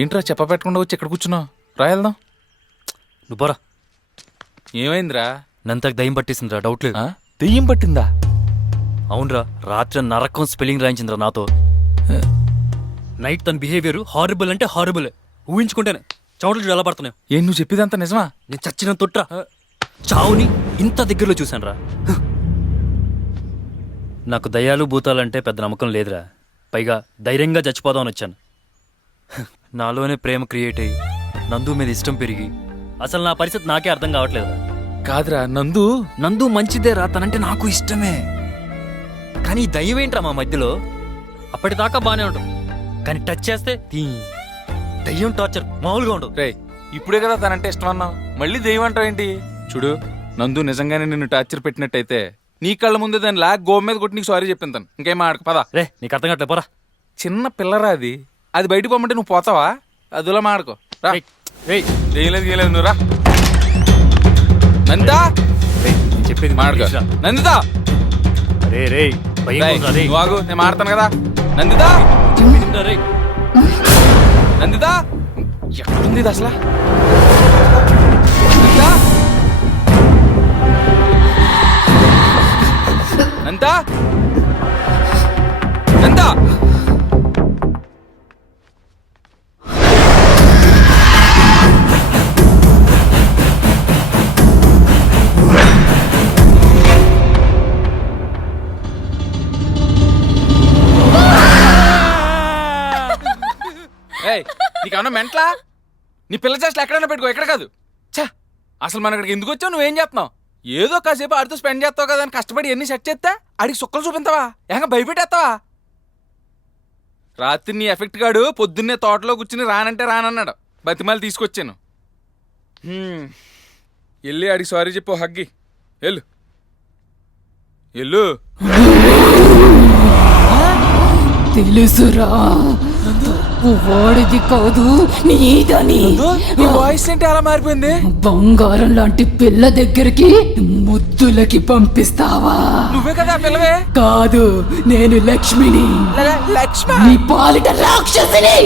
ఏంట్రా చెప్పపెట్టకుండా వచ్చి ఎక్కడ కూర్చున్నావు? రాయల్దాం. నువ్వు పోరా. ఏమైందిరా? నంతకు దయ్యం పట్టేసిందిరా, డౌట్ లేదు. దెయ్యం పట్టిందా? అవునరా, రాత్రి నరకం స్పెల్లింగ్ రాయించిందిరా నాతో. నైట్ తన బిహేవియర్ హారబుల్ అంటే హారబుల్. ఊహించుకుంటేనే చోట్లు ఎలా పడుతున్నావు. ఏం నువ్వు చెప్పేదంతా నిజమా? నేను చచ్చిన తొట్రా చావుని ఇంత దగ్గరలో చూశాను రా. నాకు దయ్యాలు భూతాలంటే పెద్ద నమ్మకం లేదురా. పైగా ధైర్యంగా చచ్చిపోదామని వచ్చాను. నాలోనే ప్రేమ క్రియేట్ అయ్యి నందు మీద ఇష్టం పెరిగి అసలు నా పరిస్థితి నాకే అర్థం కావట్లేదు. కాదురా, నందు మంచిదే రా, తనంటే నాకు ఇష్టమే. కానీ దయ్యం ఏంట్రా మా మధ్యలో? అప్పటిదాకా బానే ఉంటుంది, కానీ టచ్ చేస్తే దయ్యం టార్చర్ మామూలుగా ఉండదు. రే, ఇప్పుడే కదా తనంటే ఇష్టం అన్నావు, మళ్ళీ దెయ్యం అంటావు ఏంటి? చూడు, నందు నిజంగానే నిన్ను టార్చర్ పెట్టినట్టయితే నీ కళ్ళ ముందే దాన్ని గోవ మీద కొట్టి నీకు సారీ చెప్పింతాను. ఇంకేం ఆడకు పదా. రే, నీకు అర్థం కావట్లే, పోరా. చిన్న పిల్లరా అది బయటకు పోమంటే నువ్వు పోతావా? అదిలా మాడుకో. చేయలేదు నువ్వు రా. నందితా చెప్పేది మాడుకో. నందితా నువ్వు ఆగు, నేను మాడతాను కదా. నందితా నందితా ఎక్కడుంది ఇది అసలు? నందితా నందితా నీకన్నా మెంట్లా? నీ పిల్ల చేష్టలు ఎక్కడైనా పెట్టుకో, ఎక్కడ కాదు. ఛా, అసలు మన ఇక్కడికి ఎందుకు వచ్చావు? నువ్వేం చేస్తున్నావు? ఏదో కాసేపు ఆడితో స్పెండ్ చేస్తావు కదా అని కష్టపడి ఎన్ని సెట్ చేస్తా ఆడికి సుక్కలు చూపించావా? ఏక భయపెట్టేస్తావా? రాత్రి నీ ఎఫెక్ట్ గాడు పొద్దున్నే తోటలో కూర్చుని రానంటే రానన్నాడు. బతిమాలు తీసుకొచ్చాను. వెళ్ళి ఆడికి సారీ చెప్పు. హగ్గి వెళ్ళు వెళ్ళు. తెలుసురా, వాడిది కాదు నీదని. వాయిస్ ఏంటి అలా మారిపోయింది? బంగారం లాంటి పిల్ల దగ్గరికి ముద్దులకి పంపిస్తావా? నువ్వే కదా పిల్లవే. కాదు, నేను లక్ష్మిని. లక్ష్మి? నీ పాలిట రాక్షసిని.